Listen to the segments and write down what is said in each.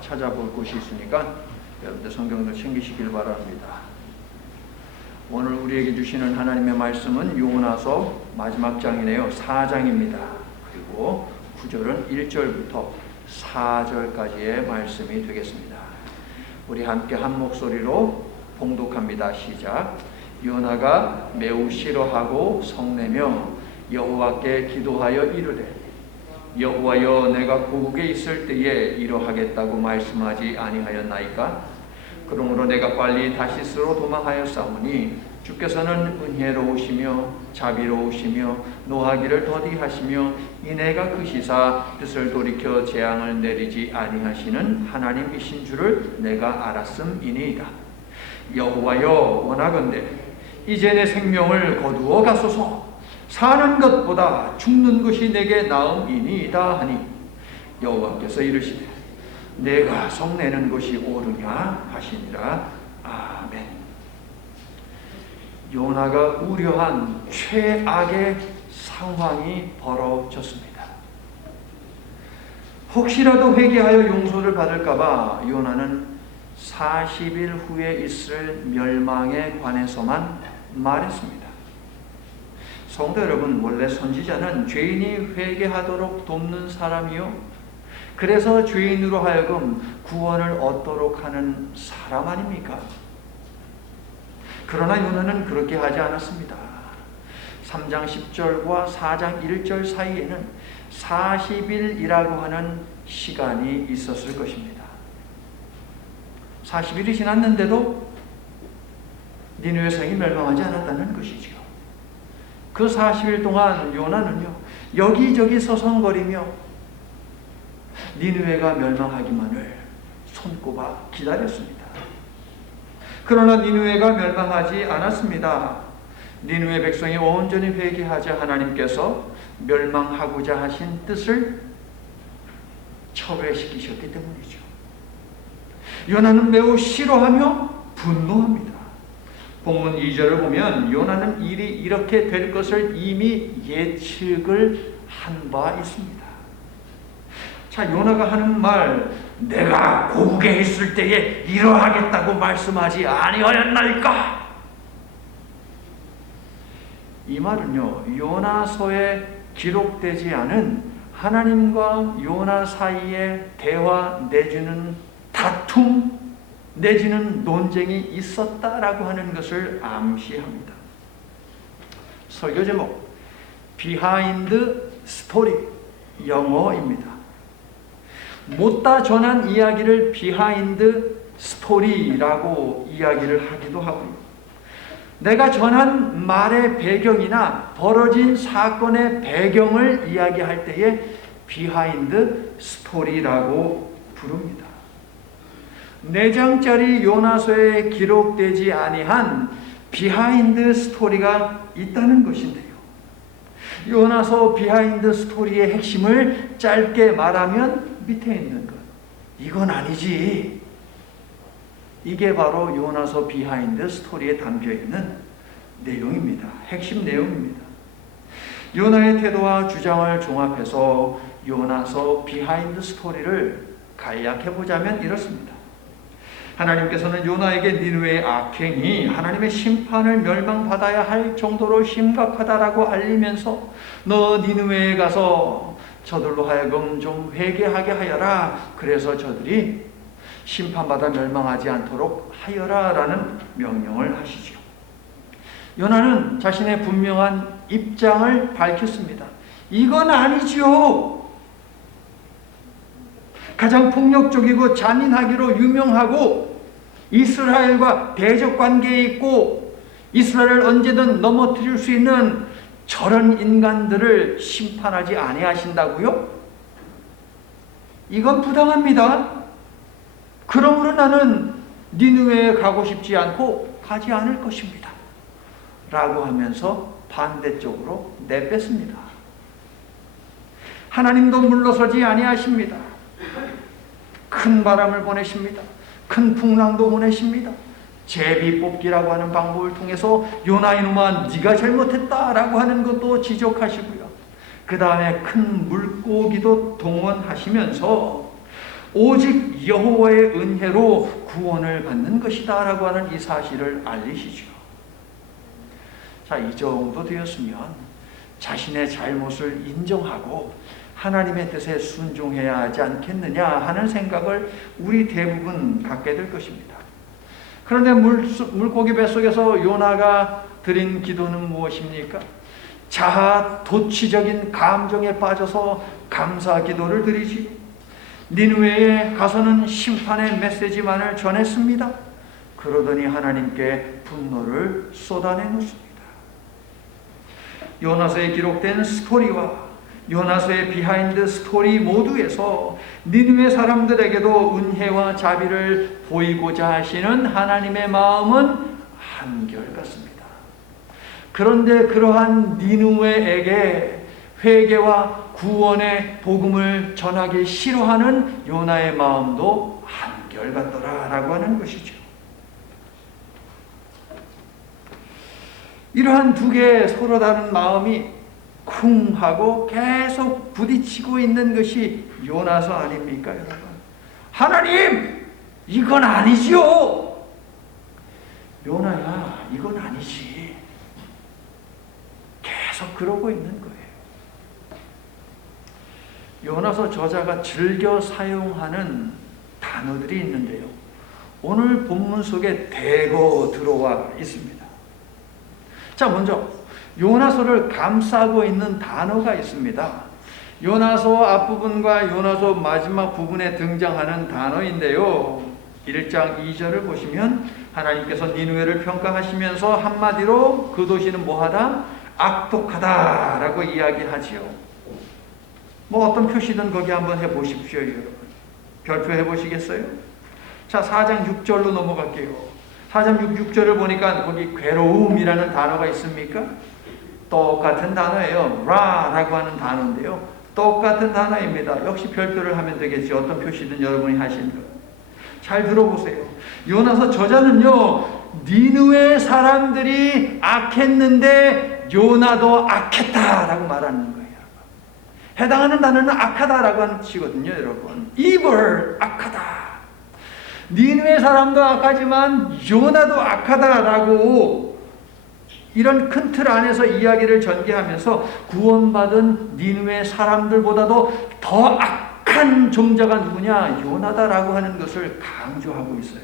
찾아볼 곳이 있으니까 여러분들 성경도 챙기시길 바랍니다. 오늘 우리에게 주시는 하나님의 말씀은 요나서 마지막 장이네요. 4장입니다. 그리고 9절은 1절부터 4절까지의 말씀이 되겠습니다. 우리 함께 한 목소리로 봉독합니다. 시작. 요나가 매우 싫어하고 성내며 여호와께 기도하여 이르되 여호와여, 내가 고국에 있을 때에 이러하겠다고 말씀하지 아니하였나이까? 그러므로 내가 빨리 다시스로 도망하였사오니 주께서는 은혜로우시며 자비로우시며 노하기를 더디하시며 이내가 크시사 뜻을 돌이켜 재앙을 내리지 아니하시는 하나님이신 줄을 내가 알았음이니이다. 여호와여, 원하건대 이제 내 생명을 거두어 가소서. 사는 것보다 죽는 것이 내게 나음이니이다 하니 여호와께서 이르시되 내가 성내는 것이 옳으냐 하시니라. 아멘. 요나가 우려한 최악의 상황이 벌어졌습니다. 혹시라도 회개하여 용서를 받을까봐 요나는 40일 후에 있을 멸망에 관해서만 말했습니다. 성도 여러분, 원래 선지자는 죄인이 회개하도록 돕는 사람이요, 그래서 죄인으로 하여금 구원을 얻도록 하는 사람 아닙니까? 그러나 요나는 그렇게 하지 않았습니다. 3장 10절과 4장 1절 사이에는 40일이라고 하는 시간이 있었을 것입니다. 40일이 지났는데도 니느웨 성이 멸망하지 않았다는 것이지요. 그 40일 동안 요나는요, 여기저기 서성거리며 니느웨가 멸망하기만을 손꼽아 기다렸습니다. 그러나 니느웨가 멸망하지 않았습니다. 니느웨 백성이 온전히 회개하자 하나님께서 멸망하고자 하신 뜻을 철회시키셨기 때문이죠. 요나는 매우 싫어하며 분노합니다. 본문 2절을 보면 요나는 일이 이렇게 될 것을 이미 예측을 한 바 있습니다. 자, 요나가 하는 말, 내가 고국에 있을 때에 이러하겠다고 말씀하지 아니하였나이까? 이 말은요, 요나서에 기록되지 않은 하나님과 요나 사이의 대화 내지는 다툼 내지는 논쟁이 있었다라고 하는 것을 암시합니다. 설교 제목, 비하인드 스토리, 영어입니다. 못다 전한 이야기를 비하인드 스토리라고 이야기를 하기도 하고요. 내가 전한 말의 배경이나 벌어진 사건의 배경을 이야기할 때에 비하인드 스토리라고 부릅니다. 4장짜리 요나서에 기록되지 아니한 비하인드 스토리가 있다는 것인데요. 요나서 비하인드 스토리의 핵심을 짧게 말하면 밑에 있는 것, 이건 아니지. 이게 바로 요나서 비하인드 스토리에 담겨있는 내용입니다. 핵심 내용입니다. 요나의 태도와 주장을 종합해서 요나서 비하인드 스토리를 간략해보자면 이렇습니다. 하나님께서는 요나에게 니느웨의 악행이 하나님의 심판을 멸망받아야 할 정도로 심각하다라고 알리면서 너 니느웨에 가서 저들로 하여금 좀 회개하게 하여라. 그래서 저들이 심판받아 멸망하지 않도록 하여라 라는 명령을 하시죠. 요나는 자신의 분명한 입장을 밝혔습니다. 이건 아니지요. 가장 폭력적이고 잔인하기로 유명하고 이스라엘과 대적 관계에 있고 이스라엘을 언제든 넘어뜨릴 수 있는 저런 인간들을 심판하지 아니하신다고요? 이건 부당합니다. 그러므로 나는 니느웨에 가고 싶지 않고 가지 않을 것입니다. 라고 하면서 반대쪽으로 내뺐습니다. 하나님도 물러서지 아니하십니다. 큰 바람을 보내십니다. 큰 풍랑도 보내십니다. 제비 뽑기라고 하는 방법을 통해서 요나 이놈아 네가 잘못했다라고 하는 것도 지적하시고요. 그 다음에 큰 물고기도 동원하시면서 오직 여호와의 은혜로 구원을 받는 것이다 라고 하는 이 사실을 알리시죠. 자, 이 정도 되었으면 자신의 잘못을 인정하고 하나님의 뜻에 순종해야 하지 않겠느냐 하는 생각을 우리 대부분 갖게 될 것입니다. 그런데 물고기 뱃속에서 요나가 드린 기도는 무엇입니까? 자아 도취적인 감정에 빠져서 감사 기도를 드리지, 니느웨에 가서는 심판의 메시지만을 전했습니다. 그러더니 하나님께 분노를 쏟아내 놓습니다. 요나서에 기록된 스토리와 요나서의 비하인드 스토리 모두에서 니느웨 사람들에게도 은혜와 자비를 보이고자 하시는 하나님의 마음은 한결같습니다. 그런데 그러한 니느웨에게 회개와 구원의 복음을 전하기 싫어하는 요나의 마음도 한결같더라라고 하는 것이죠. 이러한 두 개의 서로 다른 마음이 쿵 하고 계속 부딪히고 있는 것이 요나서 아닙니까, 여러분? 하나님, 이건 아니지요. 요나야, 이건 아니지. 계속 그러고 있는 거예요. 요나서 저자가 즐겨 사용하는 단어들이 있는데요, 오늘 본문 속에 대거 들어와 있습니다. 자, 먼저 요나서를 감싸고 있는 단어가 있습니다. 요나서 앞부분과 요나서 마지막 부분에 등장하는 단어인데요, 1장 2절을 보시면 하나님께서 니느웨를 평가하시면서 한마디로 그 도시는 뭐하다? 악독하다라고 이야기하지요. 뭐 어떤 표시든 거기 한번 해보십시오, 여러분. 별표 해보시겠어요? 자, 4장 6절로 넘어갈게요. 4장 6절을 보니까 거기 괴로움이라는 단어가 있습니까? 똑같은 단어예요. 라라고 하는 단어인데요, 똑같은 단어입니다. 역시 별표를 하면 되겠지. 어떤 표시든 여러분이 하시는 거. 잘 들어보세요. 요나서 저자는요, 니느웨 사람들이 악했는데 요나도 악했다라고 말하는 거예요. 해당하는 단어는 악하다라고 하는 뜻이거든요, 여러분. evil, 악하다. 니느웨 사람도 악하지만 요나도 악하다라고 이런 큰 틀 안에서 이야기를 전개하면서 구원받은 니느웨 사람들보다도 더 악한 종자가 누구냐? 요나다라고 하는 것을 강조하고 있어요.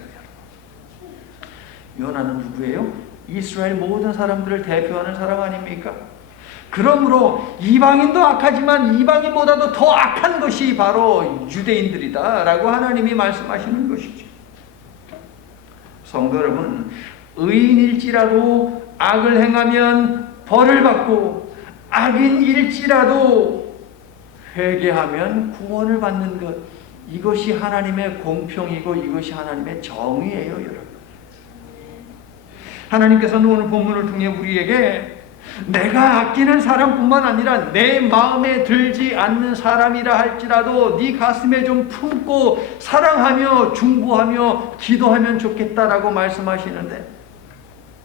요나는 누구예요? 이스라엘 모든 사람들을 대표하는 사람 아닙니까? 그러므로 이방인도 악하지만 이방인보다도 더 악한 것이 바로 유대인들이다 라고 하나님이 말씀하시는 것이죠. 성도 여러분, 의인일지라도 악을 행하면 벌을 받고 악인일지라도 회개하면 구원을 받는 것, 이것이 하나님의 공평이고 이것이 하나님의 정의예요, 여러분. 하나님께서는 오늘 본문을 통해 우리에게 내가 아끼는 사람뿐만 아니라 내 마음에 들지 않는 사람이라 할지라도 네 가슴에 좀 품고 사랑하며 중보하며 기도하면 좋겠다라고 말씀하시는데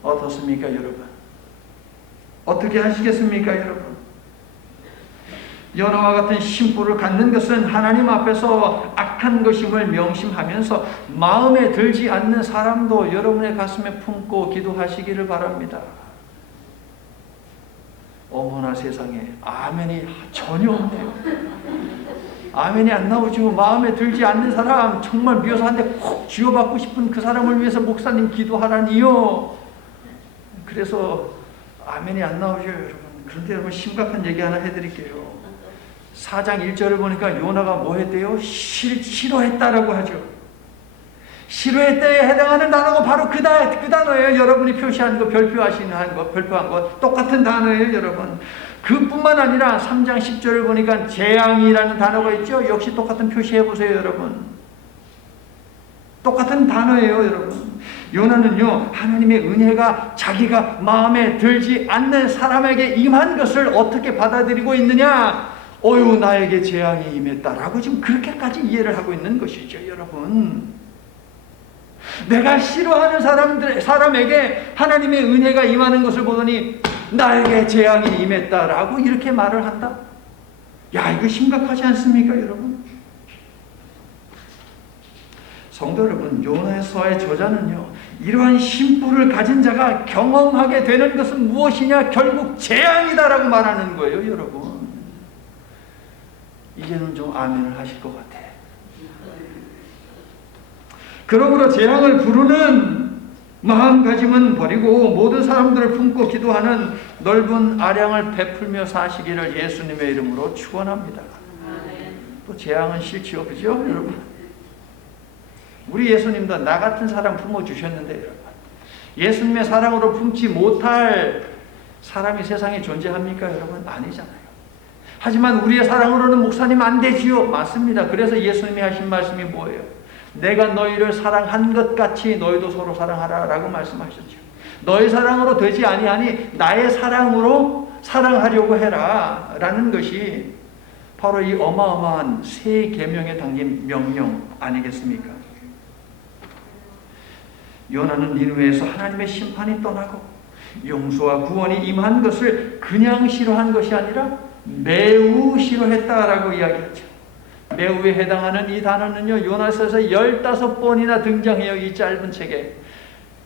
어떻습니까, 여러분? 어떻게 하시겠습니까, 여러분? 요나와 같은 심보를 갖는 것은 하나님 앞에서 악한 것임을 명심하면서 마음에 들지 않는 사람도 여러분의 가슴에 품고 기도하시기를 바랍니다. 어머나 세상에, 아멘이 전혀 없네요. 아멘이 안 나오죠. 마음에 들지 않는 사람, 정말 미워서 한 대 콕 쥐어받고 싶은 그 사람을 위해서 목사님 기도하라니요. 그래서 아멘이 안 나오죠, 여러분. 그런데 여러분, 심각한 얘기 하나 해드릴게요. 4장 1절을 보니까 요나가 뭐 했대요? 싫어했다라고 하죠. 싫어했다에 해당하는 단어가 바로 그 단어예요. 여러분이 표시한 거, 별표한 거 똑같은 단어예요, 여러분. 그뿐만 아니라 3장 10절을 보니까 재앙이라는 단어가 있죠. 역시 똑같은 표시해 보세요, 여러분. 똑같은 단어예요, 여러분. 요나는요, 하나님의 은혜가 자기가 마음에 들지 않는 사람에게 임한 것을 어떻게 받아들이고 있느냐? 어휴, 나에게 재앙이 임했다라고 지금 그렇게까지 이해를 하고 있는 것이죠, 여러분. 내가 싫어하는 사람에게 하나님의 은혜가 임하는 것을 보더니 나에게 재앙이 임했다라고 이렇게 말을 한다? 야, 이거 심각하지 않습니까, 여러분? 성도 여러분, 요나서의 저자는요, 이러한 심보를 가진 자가 경험하게 되는 것은 무엇이냐? 결국 재앙이다라고 말하는 거예요, 여러분. 이제는 좀 아멘을 하실 것 같아. 그러므로 재앙을 부르는 마음가짐은 버리고 모든 사람들을 품고 기도하는 넓은 아량을 베풀며 사시기를 예수님의 이름으로 축원합니다. 또 재앙은 싫지요, 그죠, 여러분? 우리 예수님도 나 같은 사람 품어주셨는데, 여러분, 예수님의 사랑으로 품지 못할 사람이 세상에 존재합니까, 여러분? 아니잖아요. 하지만 우리의 사랑으로는 목사님 안 되지요. 맞습니다. 그래서 예수님이 하신 말씀이 뭐예요? 내가 너희를 사랑한 것 같이 너희도 서로 사랑하라 라고 말씀하셨죠. 너희 사랑으로 되지 아니하니 나의 사랑으로 사랑하려고 해라 라는 것이 바로 이 어마어마한 새 계명에 담긴 명령 아니겠습니까? 요나는 니느웨에서 하나님의 심판이 떠나고 용서와 구원이 임한 것을 그냥 싫어한 것이 아니라 매우 싫어했다라고 이야기하죠. 매우에 해당하는 이 단어는요, 요나서에서 15번이나 등장해요. 이 짧은 책에.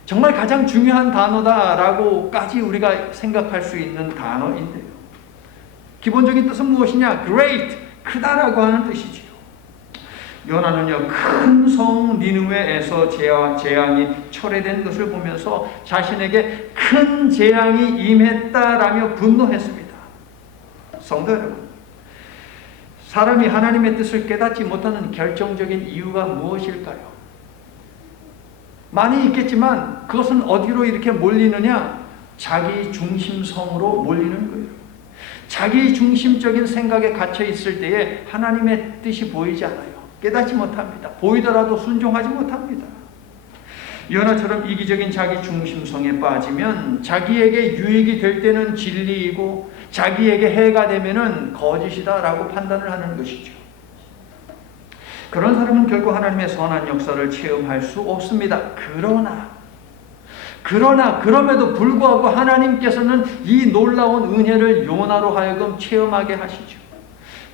정말 가장 중요한 단어다라고까지 우리가 생각할 수 있는 단어인데요. 기본적인 뜻은 무엇이냐? great, 크다라고 하는 뜻이지요. 요나는요, 큰 성 니느웨에서 재앙이 철회된 것을 보면서 자신에게 큰 재앙이 임했다라며 분노했습니다. 성도 여러분, 사람이 하나님의 뜻을 깨닫지 못하는 결정적인 이유가 무엇일까요? 많이 있겠지만 그것은 어디로 이렇게 몰리느냐? 자기 중심성으로 몰리는 거예요. 자기 중심적인 생각에 갇혀 있을 때에 하나님의 뜻이 보이지 않아요. 깨닫지 못합니다. 보이더라도 순종하지 못합니다. 요나처럼 이기적인 자기 중심성에 빠지면 자기에게 유익이 될 때는 진리이고 자기에게 해가 되면은 거짓이다라고 판단을 하는 것이죠. 그런 사람은 결국 하나님의 선한 역사를 체험할 수 없습니다. 그럼에도 불구하고 하나님께서는 이 놀라운 은혜를 요나로 하여금 체험하게 하시죠.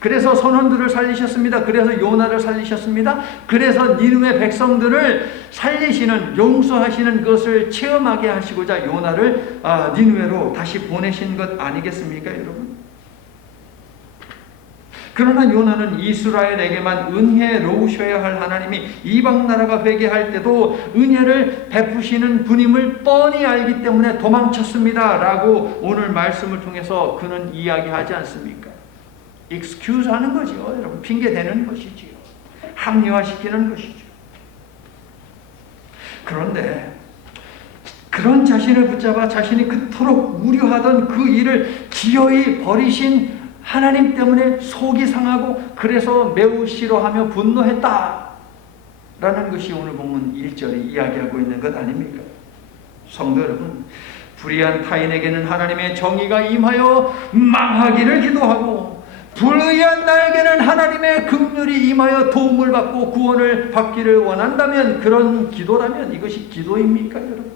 그래서 선원들을 살리셨습니다. 그래서 요나를 살리셨습니다. 그래서 니느웨 백성들을 살리시는, 용서하시는 것을 체험하게 하시고자 요나를 니느웨로 다시 보내신 것 아니겠습니까, 여러분? 그러나 요나는 이스라엘에게만 은혜로우셔야 할 하나님이 이방 나라가 회개할 때도 은혜를 베푸시는 분임을 뻔히 알기 때문에 도망쳤습니다 라고 오늘 말씀을 통해서 그는 이야기하지 않습니까? excuse 하는 거죠. 여러분, 핑계 대는 것이지요. 합리화시키는 것이죠. 그런데 그런 자신을 붙잡아 자신이 그토록 우려하던 그 일을 기어이 버리신 하나님 때문에 속이 상하고 그래서 매우 싫어하며 분노했다 라는 것이 오늘 본문 1절이 이야기하고 있는 것 아닙니까? 성도 여러분, 불의한 타인에게는 하나님의 정의가 임하여 망하기를 기도하고 불의한 나에게는 하나님의 긍휼이 임하여 도움을 받고 구원을 받기를 원한다면, 그런 기도라면 이것이 기도입니까, 여러분?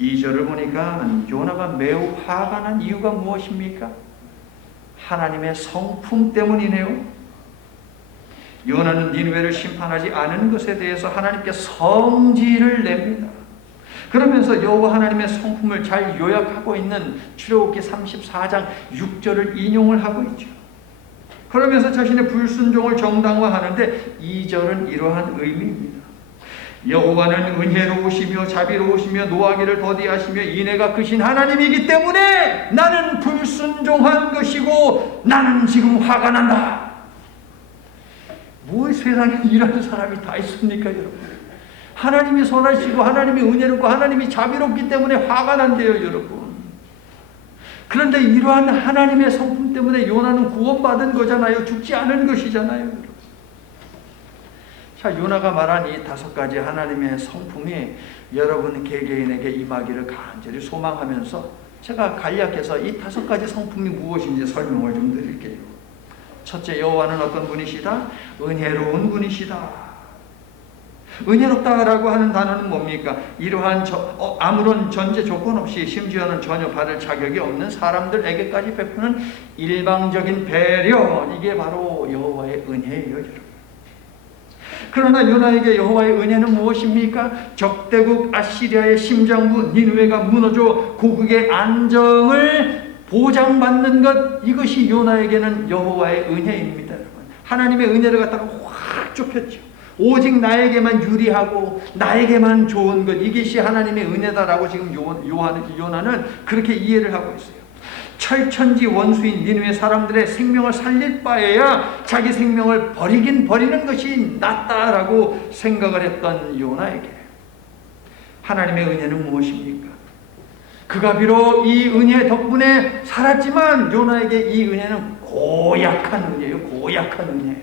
2절을 보니까 요나가 매우 화가 난 이유가 무엇입니까? 하나님의 성품 때문이네요. 요나는 니느웨를 심판하지 않은 것에 대해서 하나님께 성질을 냅니다. 그러면서 여호와 하나님의 성품을 잘 요약하고 있는 출애굽기 34장 6절을 인용을 하고 있죠. 그러면서 자신의 불순종을 정당화하는데 2절은 이러한 의미입니다. 여호와는 은혜로우시며 자비로우시며 노하기를 더디하시며 인애가 크신 하나님이기 때문에 나는 불순종한 것이고 나는 지금 화가 난다. 뭐 세상에 이런 사람이 다 있습니까, 여러분? 하나님이 선하시고 하나님이 은혜롭고 하나님이 자비롭기 때문에 화가 난대요, 여러분. 그런데 이러한 하나님의 성품 때문에 요나는 구원받은 거잖아요. 죽지 않은 것이잖아요, 여러분. 자, 요나가 말한 이 5가지 하나님의 성품이 여러분 개개인에게 임하기를 간절히 소망하면서 제가 간략해서 이 5가지 성품이 무엇인지 설명을 좀 드릴게요. 첫째, 여호와는 어떤 분이시다? 은혜로운 분이시다. 은혜롭다라고 하는 단어는 뭡니까? 이러한 아무런 전제 조건 없이, 심지어는 전혀 받을 자격이 없는 사람들에게까지 베푸는 일방적인 배려, 이게 바로 여호와의 은혜예요, 여러분. 그러나 요나에게 여호와의 은혜는 무엇입니까? 적대국 아시리아의 심장부 니느웨가 무너져 고국의 안정을 보장받는 것, 이것이 요나에게는 여호와의 은혜입니다. 여러분. 하나님의 은혜를 갖다가 확 좁혔죠. 오직 나에게만 유리하고 나에게만 좋은 것, 이것이 하나님의 은혜다라고 지금 요나는 그렇게 이해를 하고 있어요. 철천지 원수인 니느웨 사람들의 생명을 살릴 바에야 자기 생명을 버리는 것이 낫다라고 생각을 했던 요나에게 하나님의 은혜는 무엇입니까? 그가 비록 이 은혜 덕분에 살았지만 요나에게 이 은혜는 고약한 은혜예요. 고약한 은혜.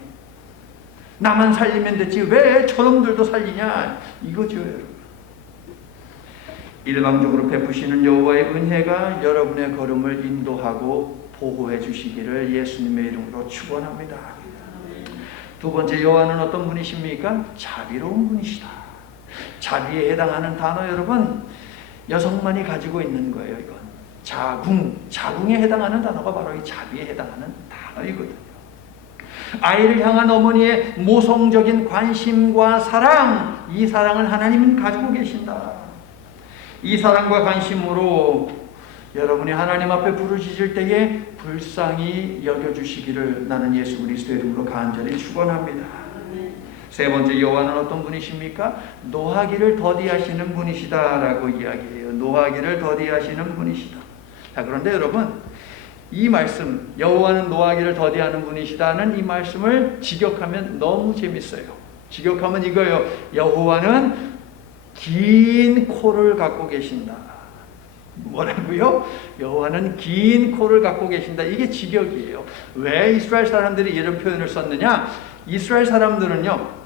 나만 살리면 됐지 왜 저놈들도 살리냐 이거죠. 여러분. 일방적으로 베푸시는 여호와의 은혜가 여러분의 걸음을 인도하고 보호해 주시기를 예수님의 이름으로 축원합니다. 두 번째, 여호와는 어떤 분이십니까? 자비로운 분이시다. 자비에 해당하는 단어, 여러분, 여성만이 가지고 있는 거예요. 이건 자궁에 해당하는 단어가 바로 이 자비에 해당하는 단어이거든요. 아이를 향한 어머니의 모성적인 관심과 사랑, 이 사랑을 하나님은 가지고 계신다. 이 사랑과 관심으로 여러분이 하나님 앞에 부르짖을 때에 불쌍히 여겨주시기를 나는 예수 그리스도의 이름으로 간절히 축원합니다. 세 번째, 여호와는 어떤 분이십니까? 노하기를 더디하시는 분이시다라고 이야기해요. 노하기를 더디하시는 분이시다. 자, 그런데 여러분, 이 말씀, 여호와는 노하기를 더디하는 분이시다는 이 말씀을 직역하면 너무 재밌어요. 직역하면 이거예요. 여호와는 긴 코를 갖고 계신다. 뭐라고요? 여호와는 긴 코를 갖고 계신다. 이게 직역이에요. 왜 이스라엘 사람들이 이런 표현을 썼느냐? 이스라엘 사람들은요,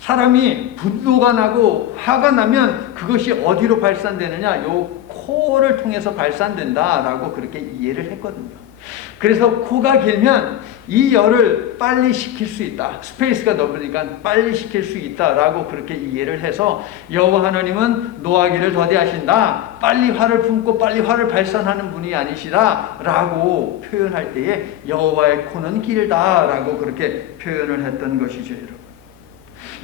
사람이 분노가 나고 화가 나면 그것이 어디로 발산되느냐? 요 코를 통해서 발산된다라고 그렇게 이해를 했거든요. 그래서 코가 길면 이 열을 빨리 식힐 수 있다. 스페이스가 넓으니까 빨리 식힐 수 있다라고 그렇게 이해를 해서 여호와 하나님은 노하기를 더디하신다. 빨리 화를 품고 빨리 화를 발산하는 분이 아니시다라고 표현할 때에 여호와의 코는 길다라고 그렇게 표현을 했던 것이죠, 여러분.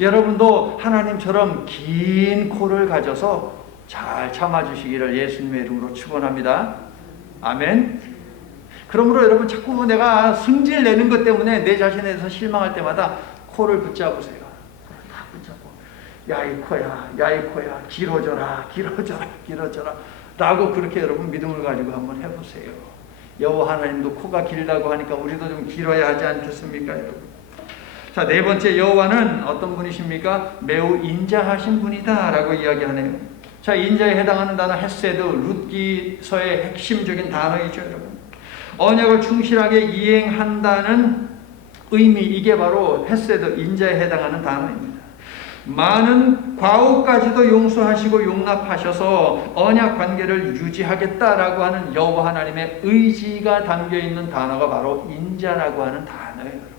여러분도 하나님처럼 긴 코를 가져서 잘 참아주시기를 예수님의 이름으로 축원합니다. 아멘. 그러므로 여러분, 자꾸 내가 승질 내는 것 때문에 내 자신에 대해서 실망할 때마다 코를 붙잡으세요. 다 붙잡고, 야 이 코야, 야 이 코야, 길어져라, 길어져라, 길어져라 라고 그렇게 여러분 믿음을 가지고 한번 해보세요. 여호와 하나님도 코가 길다고 하니까 우리도 좀 길어야 하지 않겠습니까, 여러분? 자, 네 번째, 여호와는 어떤 분이십니까? 매우 인자하신 분이다 라고 이야기하네요. 자, 인자에 해당하는 단어 헤세드, 룻기서의 핵심적인 단어이죠, 여러분. 언약을 충실하게 이행한다는 의미, 이게 바로 헤세드, 인자에 해당하는 단어입니다. 많은 과오까지도 용서하시고 용납하셔서 언약 관계를 유지하겠다라고 하는 여호와 하나님의 의지가 담겨있는 단어가 바로 인자라고 하는 단어예요.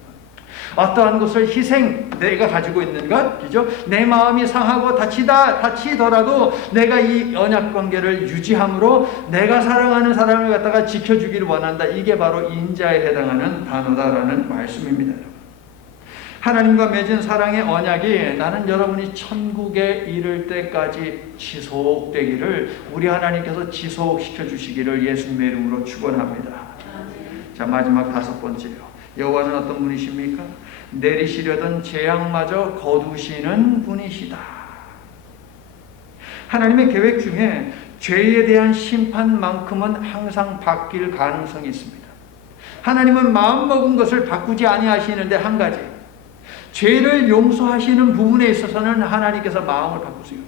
어떠한 것을 희생, 내가 가지고 있는 것, 그죠? 내 마음이 상하고 다치더라도 내가 이 언약 관계를 유지함으로 내가 사랑하는 사람을 갖다가 지켜주기를 원한다. 이게 바로 인자에 해당하는 단어다라는 말씀입니다. 하나님과 맺은 사랑의 언약이 나는 여러분이 천국에 이를 때까지 지속되기를 우리 하나님께서 지속시켜 주시기를 예수님의 이름으로 축원합니다. 자, 마지막 다섯 번째요. 여호와는 어떤 분이십니까? 내리시려던 재앙마저 거두시는 분이시다. 하나님의 계획 중에 죄에 대한 심판만큼은 항상 바뀔 가능성이 있습니다. 하나님은 마음먹은 것을 바꾸지 아니하시는데 한 가지, 죄를 용서하시는 부분에 있어서는 하나님께서 마음을 바꾸세요.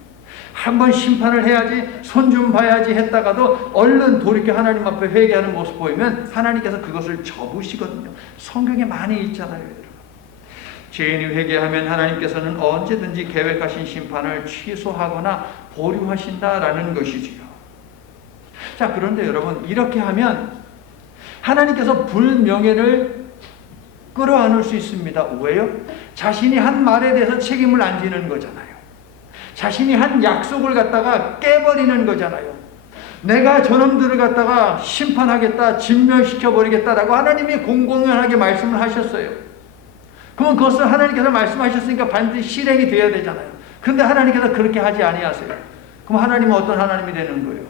한번 심판을 해야지, 손 좀 봐야지 했다가도 얼른 돌이켜 하나님 앞에 회개하는 모습 보이면 하나님께서 그것을 접으시거든요. 성경에 많이 있잖아요, 여러분. 죄인이 회개하면 하나님께서는 언제든지 계획하신 심판을 취소하거나 보류하신다라는 것이지요. 자, 그런데 여러분, 이렇게 하면 하나님께서 불명예를 끌어안을 수 있습니다. 왜요? 자신이 한 말에 대해서 책임을 안 지는 거잖아요. 자신이 한 약속을 갖다가 깨버리는 거잖아요. 내가 저놈들을 갖다가 심판하겠다, 진멸시켜버리겠다라고 하나님이 공공연하게 말씀을 하셨어요. 그러면 그것을 하나님께서 말씀하셨으니까 반드시 실행이 되어야 되잖아요. 그런데 하나님께서 그렇게 하지 아니하세요. 그럼 하나님은 어떤 하나님이 되는 거예요?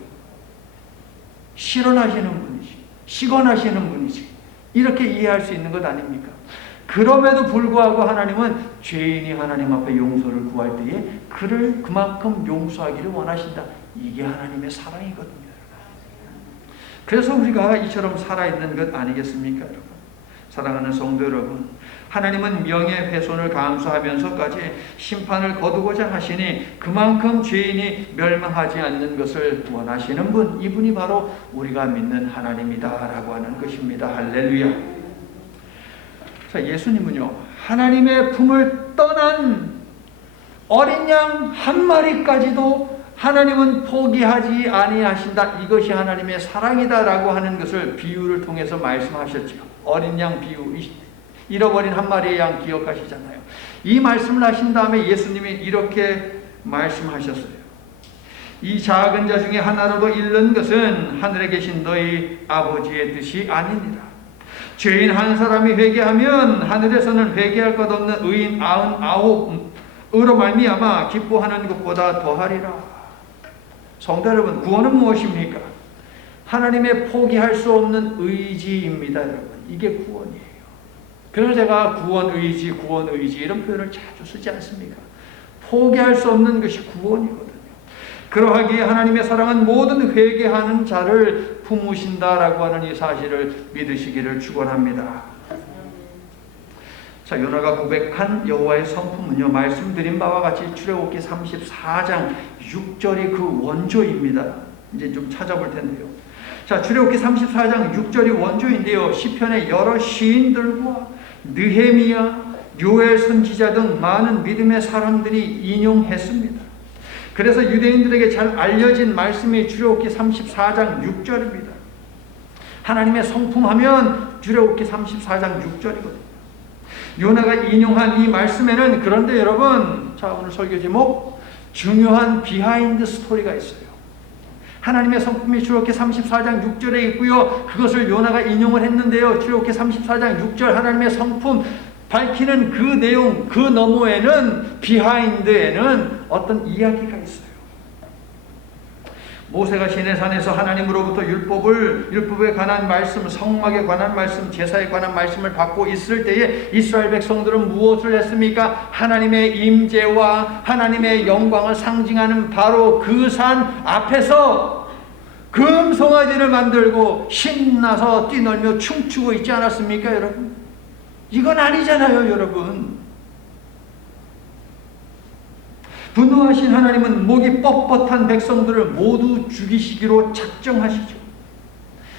실현하시는 분이지, 시건하시는 분이지. 이렇게 이해할 수 있는 것 아닙니까? 그럼에도 불구하고 하나님은 죄인이 하나님 앞에 용서를 구할 때에 그를 그만큼 용서하기를 원하신다. 이게 하나님의 사랑이거든요. 그래서 우리가 이처럼 살아있는 것 아니겠습니까, 여러분? 사랑하는 성도 여러분, 하나님은 명예훼손을 감수하면서까지 심판을 거두고자 하시니 그만큼 죄인이 멸망하지 않는 것을 원하시는 분, 이분이 바로 우리가 믿는 하나님이다라고 하는 것입니다. 할렐루야. 자, 예수님은요, 하나님의 품을 떠난 어린 양 한 마리까지도 하나님은 포기하지 아니하신다. 이것이 하나님의 사랑이다라고 하는 것을 비유를 통해서 말씀하셨죠. 어린 양 비유, 잃어버린 한 마리의 양 기억하시잖아요. 이 말씀을 하신 다음에 예수님이 이렇게 말씀하셨어요. 이 작은 자 중에 하나라도 잃는 것은 하늘에 계신 너희 아버지의 뜻이 아니니라. 죄인 한 사람이 회개하면 하늘에서는 회개할 것 없는 의인 99으로 말미암아 기뻐하는 것보다 더하리라. 성도 여러분, 구원은 무엇입니까? 하나님의 포기할 수 없는 의지입니다, 여러분. 이게 구원이에요. 그래서 제가 구원 의지 이런 표현을 자주 쓰지 않습니까? 포기할 수 없는 것이 구원이거든요. 그러하기에 하나님의 사랑은 모든 회개하는 자를 품으신다라고 하는 이 사실을 믿으시기를 축원합니다. 자, 요나가 고백한 여호와의 성품은요, 말씀드린 바와 같이 출애굽기 34장 6절이 그 원조입니다. 이제 좀 찾아볼 텐데요. 자, 출애굽기 34장 6절이 원조인데요, 시편의 여러 시인들과 느헤미야, 요엘 선지자 등 많은 믿음의 사람들이 인용했습니다. 그래서 유대인들에게 잘 알려진 말씀이 출애굽기 34장 6절입니다. 하나님의 성품하면 출애굽기 34장 6절이거든요. 요나가 인용한 이 말씀에는 그런데 여러분, 자, 오늘 설교 제목 중요한 비하인드 스토리가 있어요. 하나님의 성품이 출애굽기 34장 6절에 있고요. 그것을 요나가 인용을 했는데요. 출애굽기 34장 6절 하나님의 성품 밝히는 그 내용, 그 너머에는, 비하인드에는 어떤 이야기가 있어요. 모세가 시내산에서 하나님으로부터 율법에 관한 말씀, 성막에 관한 말씀, 제사에 관한 말씀을 받고 있을 때에 이스라엘 백성들은 무엇을 했습니까? 하나님의 임재와 하나님의 영광을 상징하는 바로 그 산 앞에서 금송아지를 만들고 신나서 뛰놀며 춤추고 있지 않았습니까, 여러분? 이건 아니잖아요, 여러분. 분노하신 하나님은 목이 뻣뻣한 백성들을 모두 죽이시기로 작정하시죠.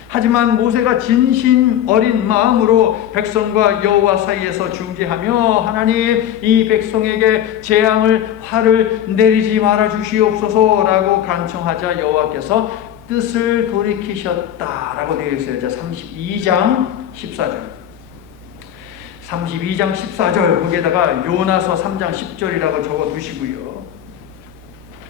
하지만 모세가 진심 어린 마음으로 백성과 여호와 사이에서 중재하며 하나님, 이 백성에게 재앙을, 화를 내리지 말아 주시옵소서라고 간청하자 여호와께서 뜻을 돌이키셨다라고 되어 있어요. 자, 32장 14절. 32장 14절, 거기에다가 요나서 3장 10절이라고 적어 두시고요.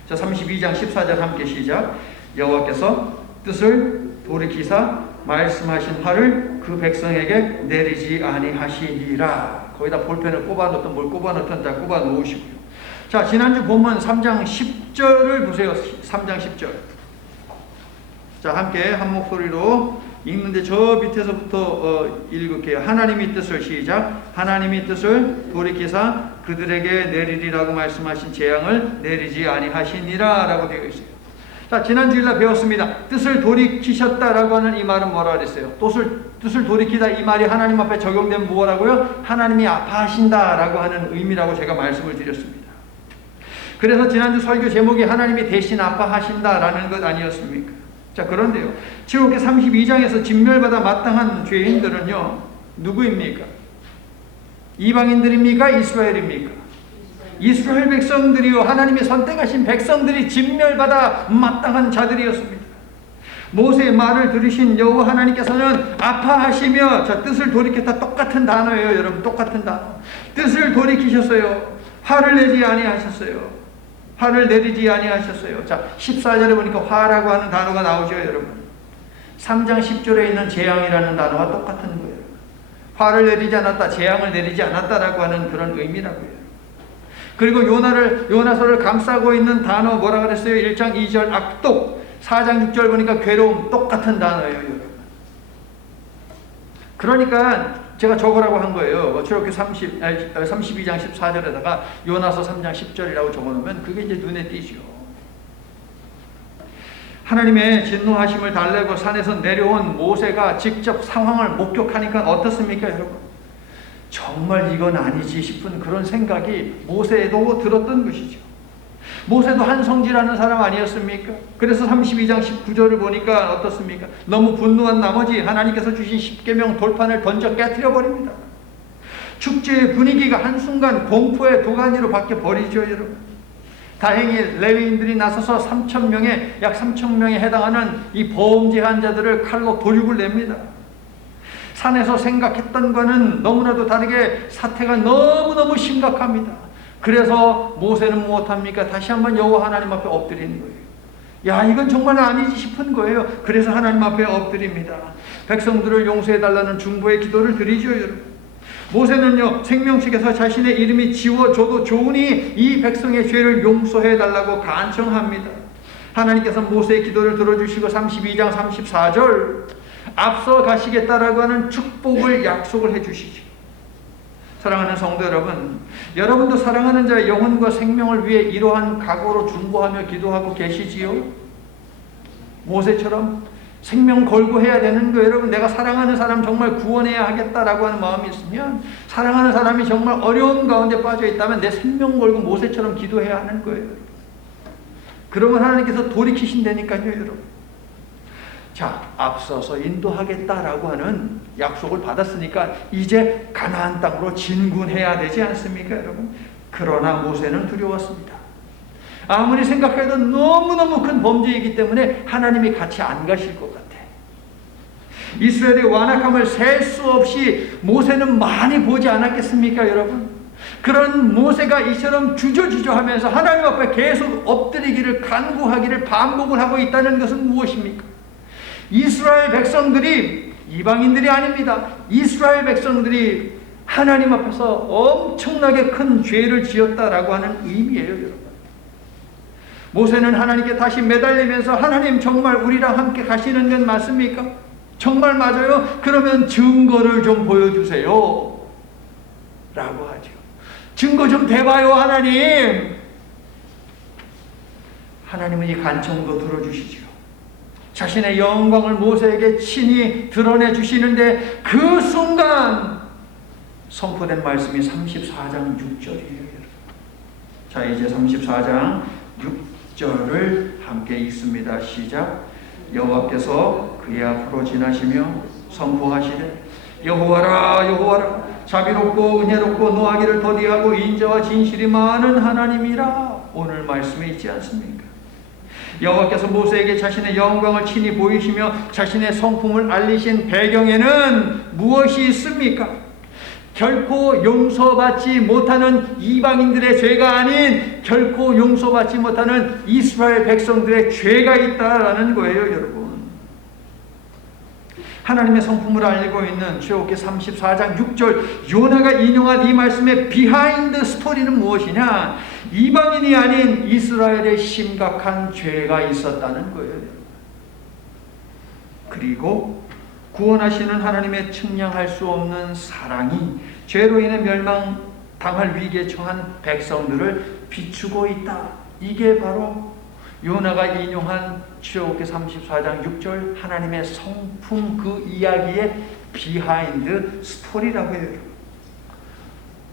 자, 32장 14절 함께 시작. 여호와께서 뜻을 돌이키사 말씀하신 화를 그 백성에게 내리지 아니하시니라. 거기다 볼펜을 꼽아놓든 뭘 꼽아놓든 다 꼽아놓으시고요. 자, 지난주 본문 3장 10절을 보세요. 3장 10절. 자, 함께 한 목소리로 읽는데 저 밑에서부터 읽을게요. 하나님의 뜻을 시작. 하나님의 뜻을 돌이키사 그들에게 내리리라고 말씀하신 재앙을 내리지 아니하시니라 라고 되어 있어요. 자, 지난주일날 배웠습니다. 뜻을 돌이키셨다라고 하는 이 말은 뭐라 그랬어요? 뜻을 돌이키다, 이 말이 하나님 앞에 적용된 뭐라고요? 하나님이 아파하신다라고 하는 의미라고 제가 말씀을 드렸습니다. 그래서 지난주 설교 제목이 하나님이 대신 아파하신다라는 것 아니었습니까? 자, 그런데요, 출애굽기 32장에서 진멸받아 마땅한 죄인들은요, 누구입니까? 이방인들입니까? 이스라엘입니까? 이스라엘 백성들이요, 하나님이 선택하신 백성들이 진멸받아 마땅한 자들이었습니다. 모세의 말을 들으신 여호와 하나님께서는 아파하시며, 자, 뜻을 돌이켰다, 똑같은 단어예요, 여러분. 똑같은 단어. 뜻을 돌이키셨어요. 화를 내지 아니하셨어요. 화를 내리지 아니하셨어요. 자, 14절에 보니까 화라고 하는 단어가 나오죠, 여러분. 3장 10절에 있는 재앙이라는 단어와 똑같은 거예요. 화를 내리지 않았다, 재앙을 내리지 않았다라고 하는 그런 의미라고요. 그리고 요나서를 감싸고 있는 단어 뭐라 그랬어요? 1장 2절 악독, 4장 6절 보니까 괴로움, 똑같은 단어예요, 여러분. 그러니까 제가 적으라고 한 거예요. 출애굽기 32장 14절에다가 요나서 3장 10절이라고 적어놓으면 그게 이제 눈에 띄죠. 하나님의 진노하심을 달래고 산에서 내려온 모세가 직접 상황을 목격하니까 어떻습니까, 여러분? 정말 이건 아니지 싶은 그런 생각이 모세에도 들었던 것이죠. 모세도 한성질하는 사람 아니었습니까? 그래서 32장 19절을 보니까 어떻습니까? 너무 분노한 나머지 하나님께서 주신 십계명 돌판을 던져 깨트려 버립니다. 축제의 분위기가 한순간 공포의 도가니로 바뀌어 버리죠, 여러분. 다행히 레위인들이 나서서 약 3,000명에 해당하는 이 범죄한 자들을 칼로 도륙을 냅니다. 산에서 생각했던 것은 너무나도 다르게 사태가 너무너무 심각합니다. 그래서 모세는 무엇합니까? 다시 한번 여호와 하나님 앞에 엎드리는 거예요. 야, 이건 정말 아니지 싶은 거예요. 그래서 하나님 앞에 엎드립니다. 백성들을 용서해달라는 중보의 기도를 드리죠, 여러분. 모세는요, 생명책에서 자신의 이름이 지워져도 좋으니 이 백성의 죄를 용서해달라고 간청합니다. 하나님께서 모세의 기도를 들어주시고 32장 34절 앞서 가시겠다라고 하는 축복을 약속을 해주시죠. 사랑하는 성도 여러분, 여러분도 사랑하는 자의 영혼과 생명을 위해 이러한 각오로 중보하며 기도하고 계시지요? 모세처럼 생명 걸고 해야 되는 거예요. 여러분, 내가 사랑하는 사람 정말 구원해야 하겠다라고 하는 마음이 있으면, 사랑하는 사람이 정말 어려운 가운데 빠져 있다면 내 생명 걸고 모세처럼 기도해야 하는 거예요. 그러면 하나님께서 돌이키신다니까요, 여러분. 자, 앞서서 인도하겠다라고 하는 약속을 받았으니까 이제 가나안 땅으로 진군해야 되지 않습니까, 여러분? 그러나 모세는 두려웠습니다. 아무리 생각해도 너무너무 큰 범죄이기 때문에 하나님이 같이 안 가실 것 같아. 이스라엘의 완악함을 셀 수 없이 모세는 많이 보지 않았겠습니까, 여러분? 그런 모세가 이처럼 주저주저 하면서 하나님 앞에 계속 엎드리기를, 간구하기를 반복을 하고 있다는 것은 무엇입니까? 이스라엘 백성들이, 이방인들이 아닙니다. 이스라엘 백성들이 하나님 앞에서 엄청나게 큰 죄를 지었다라고 하는 의미예요, 여러분. 모세는 하나님께 다시 매달리면서 하나님 정말 우리랑 함께 가시는 건 맞습니까? 정말 맞아요? 그러면 증거를 좀 보여주세요 라고 하죠. 증거 좀 대봐요, 하나님. 하나님은 이 간청도 들어주시죠. 자신의 영광을 모세에게 친히 드러내 주시는데 그 순간 선포된 말씀이 34장 6절이에요. 자, 이제 34장 6절을 함께 읽습니다. 시작. 여호와께서 그의 앞으로 지나시며 선포하시되 여호와라 여호와라 자비롭고 은혜롭고 노하기를 더디하고 인자와 진실이 많은 하나님이라. 오늘 말씀에 있지 않습니까? 여호와께서 모세에게 자신의 영광을 친히 보이시며 자신의 성품을 알리신 배경에는 무엇이 있습니까? 결코 용서받지 못하는 이방인들의 죄가 아닌 결코 용서받지 못하는 이스라엘 백성들의 죄가 있다라는 거예요, 여러분. 하나님의 성품을 알리고 있는 출애굽기 34장 6절 요나가 인용한 이 말씀의 비하인드 스토리는 무엇이냐? 이방인이 아닌 이스라엘의 심각한 죄가 있었다는 거예요. 그리고 구원하시는 하나님의 측량할 수 없는 사랑이 죄로 인해 멸망당할 위기에 처한 백성들을 비추고 있다. 이게 바로 요나가 인용한 출애굽기 34장 6절 하나님의 성품 그 이야기의 비하인드 스토리라고 해요.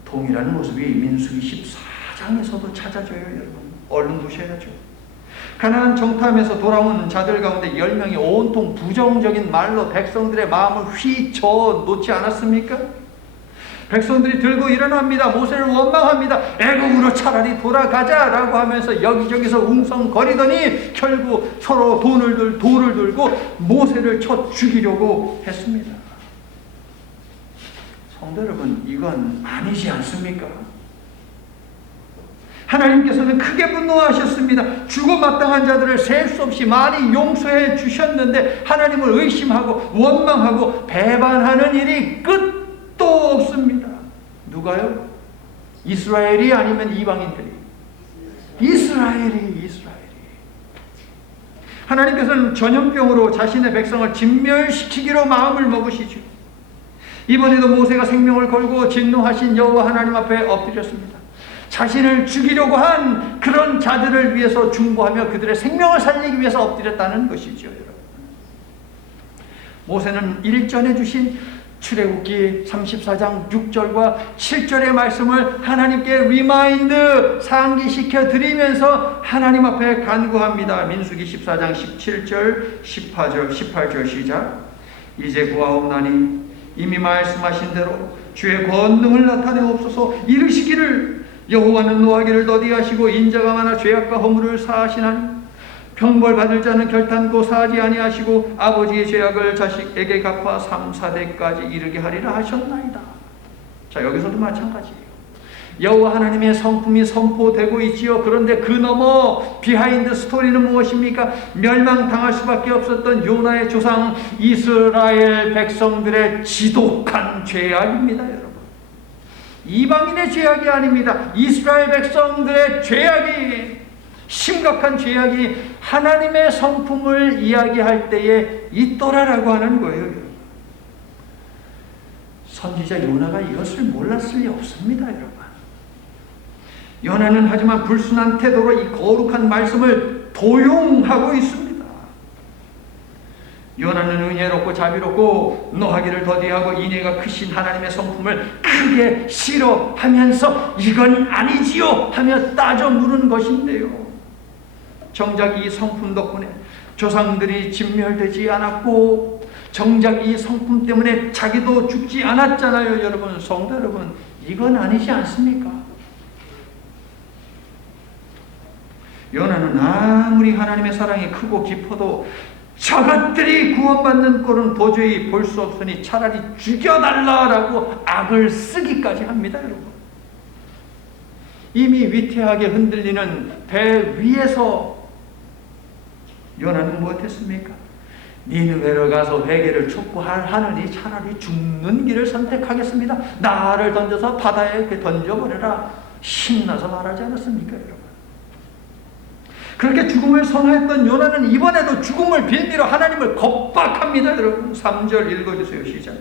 동일한 모습이 민수기 14장에서도 찾아져요, 여러분. 얼른 보셔야죠. 가나안 정탐에서 돌아오는 자들 가운데 10명이 온통 부정적인 말로 백성들의 마음을 휘저 놓지 않았습니까? 백성들이 들고 일어납니다. 모세를 원망합니다. 애굽으로 차라리 돌아가자라고 하면서 여기저기서 웅성거리더니 결국 서로 돌을 들고 모세를 쳐 죽이려고 했습니다. 성도 여러분, 이건 아니지 않습니까? 하나님께서는 크게 분노하셨습니다. 죽어 마땅한 자들을 셀 수 없이 많이 용서해 주셨는데 하나님을 의심하고 원망하고 배반하는 일이 끝도 없습니다. 누가요? 이스라엘이 아니면 이방인들이? 이스라엘이. 하나님께서는 전염병으로 자신의 백성을 진멸시키기로 마음을 먹으시죠. 이번에도 모세가 생명을 걸고 진노하신 여호와 하나님 앞에 엎드렸습니다. 자신을 죽이려고 한 그런 자들을 위해서 중보하며 그들의 생명을 살리기 위해서 엎드렸다는 것이죠. 여러분. 모세는 일전에 주신 출애굽기 34장 6절과 7절의 말씀을 하나님께 리마인드 상기시켜 드리면서 하나님 앞에 간구합니다. 민수기 14장 17절 18절 시작. 이제 구하옵나니 이미 말씀하신 대로 주의 권능을 나타내옵소서. 이르시기를 여호와는 노하기를 더디하시고 인자가 많아 죄악과 허물을 사하시나니 형벌 받을 자는 결탄코 사하지 아니하시고 아버지의 죄악을 자식에게 갚아 3, 4대까지 이르게 하리라 하셨나이다. 자, 여기서도 마찬가지예요. 여호와 하나님의 성품이 선포되고 있지요. 그런데 그 너머 비하인드 스토리는 무엇입니까? 멸망당할 수밖에 없었던 요나의 조상 이스라엘 백성들의 지독한 죄악입니다. 여러분, 이방인의 죄악이 아닙니다. 이스라엘 백성들의 죄악이, 심각한 죄악이 하나님의 성품을 이야기할 때에 있더라라고 하는 거예요. 선지자 요나가 이것을 몰랐을 리 없습니다. 여러분, 요나는 하지만 불순한 태도로 이 거룩한 말씀을 도용하고 있습니다. 요나는 은혜롭고 자비롭고 노하기를 더디하고 인애가 크신 하나님의 성품을 크게 싫어하면서 이건 아니지요 하며 따져 물은 것인데요, 정작 이 성품 덕분에 조상들이 진멸되지 않았고 정작 이 성품 때문에 자기도 죽지 않았잖아요. 여러분, 성도 여러분, 이건 아니지 않습니까? 요나는 아무리 하나님의 사랑이 크고 깊어도 저것들이 구원받는 꼴은 도저히 볼 수 없으니 차라리 죽여달라라고 악을 쓰기까지 합니다. 여러분, 이미 위태하게 흔들리는 배 위에서 요나는 무엇했습니까? 니느웨로 가서 회개를 촉구하느니 차라리 죽는 길을 선택하겠습니다. 나를 던져서 바다에 던져버려라. 신나서 말하지 않았습니까, 여러분? 그렇게 죽음을 선호했던 요나는 이번에도 죽음을 빌미로 하나님을 겁박합니다. 여러분, 3절 읽어주세요. 시작.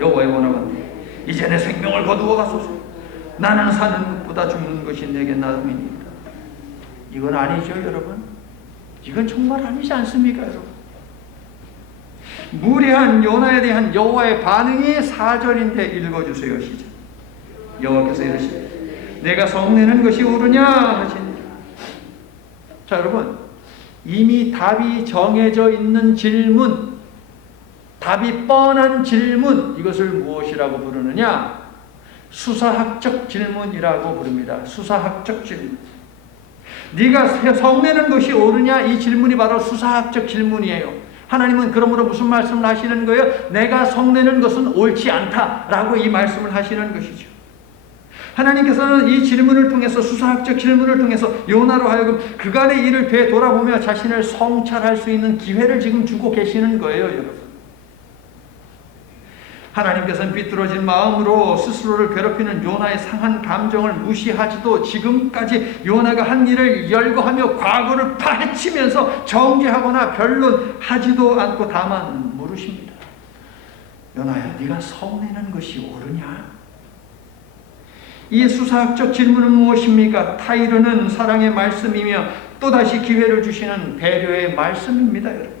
여호와의 원하건대 이제 내 생명을 거두어 가소서. 나는 사는 것보다 죽는 것이 내게 나음이니이다. 이건 아니죠, 여러분? 이건 정말 아니지 않습니까, 여러분? 무례한 요나에 대한 여호와의 반응이 4절인데 읽어주세요. 시작. 여호와께서 이르시되 내가 성내는 것이 옳으냐 하시니라. 자, 여러분, 이미 답이 정해져 있는 질문, 답이 뻔한 질문, 이것을 무엇이라고 부르느냐? 수사학적 질문이라고 부릅니다. 수사학적 질문. 네가 성내는 것이 옳으냐? 이 질문이 바로 수사학적 질문이에요. 하나님은 그러므로 무슨 말씀을 하시는 거예요? 내가 성내는 것은 옳지 않다라고 이 말씀을 하시는 것이죠. 하나님께서는 이 질문을 통해서, 수사학적 질문을 통해서 요나로 하여금 그간의 일을 되돌아보며 자신을 성찰할 수 있는 기회를 지금 주고 계시는 거예요. 여러분, 하나님께서는 비뚤어진 마음으로 스스로를 괴롭히는 요나의 상한 감정을 무시하지도 지금까지 요나가 한 일을 열거하며 과거를 파헤치면서 정죄하거나 변론하지도 않고 다만 물으십니다. 요나야, 네가 성내는 것이 옳으냐? 이 수사학적 질문은 무엇입니까? 타이르는 사랑의 말씀이며 또다시 기회를 주시는 배려의 말씀입니다. 여러분,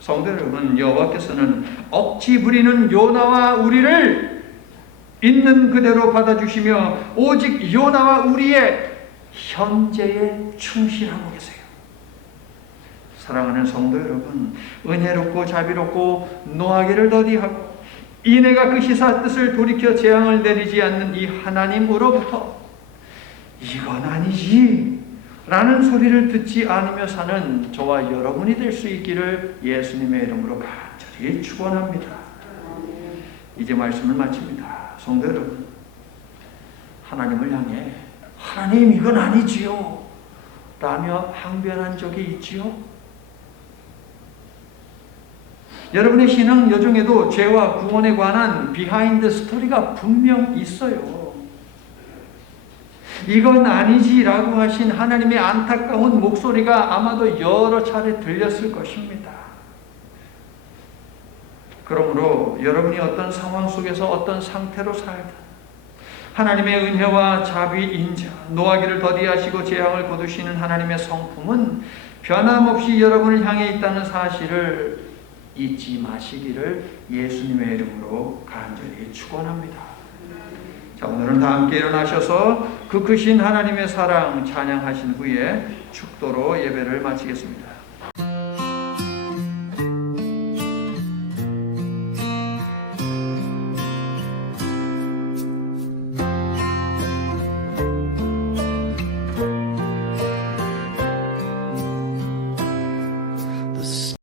성도 여러분, 여호와께서는 억지 부리는 요나와 우리를 있는 그대로 받아주시며 오직 요나와 우리의 현재에 충실하고 계세요. 사랑하는 성도 여러분, 은혜롭고 자비롭고 노하기를 더디하고 인애가 그 시사 뜻을 돌이켜 재앙을 내리지 않는 이 하나님으로부터 이건 아니지 라는 소리를 듣지 않으며 사는 저와 여러분이 될 수 있기를 예수님의 이름으로 간절히 축원합니다. 이제 말씀을 마칩니다. 성도 여러분, 하나님을 향해 하나님 이건 아니지요 라며 항변한 적이 있지요? 여러분의 신앙 여정에도 죄와 구원에 관한 비하인드 스토리가 분명 있어요. 이건 아니지라고 하신 하나님의 안타까운 목소리가 아마도 여러 차례 들렸을 것입니다. 그러므로 여러분이 어떤 상황 속에서 어떤 상태로 살든 하나님의 은혜와 자비 인자, 노하기를 더디하시고 재앙을 거두시는 하나님의 성품은 변함없이 여러분을 향해 있다는 사실을 잊지 마시기를 예수님의 이름으로 간절히 축원합니다. 자, 오늘은 다 함께 일어나셔서 그 크신 하나님의 사랑 찬양하신 후에 축도로 예배를 마치겠습니다.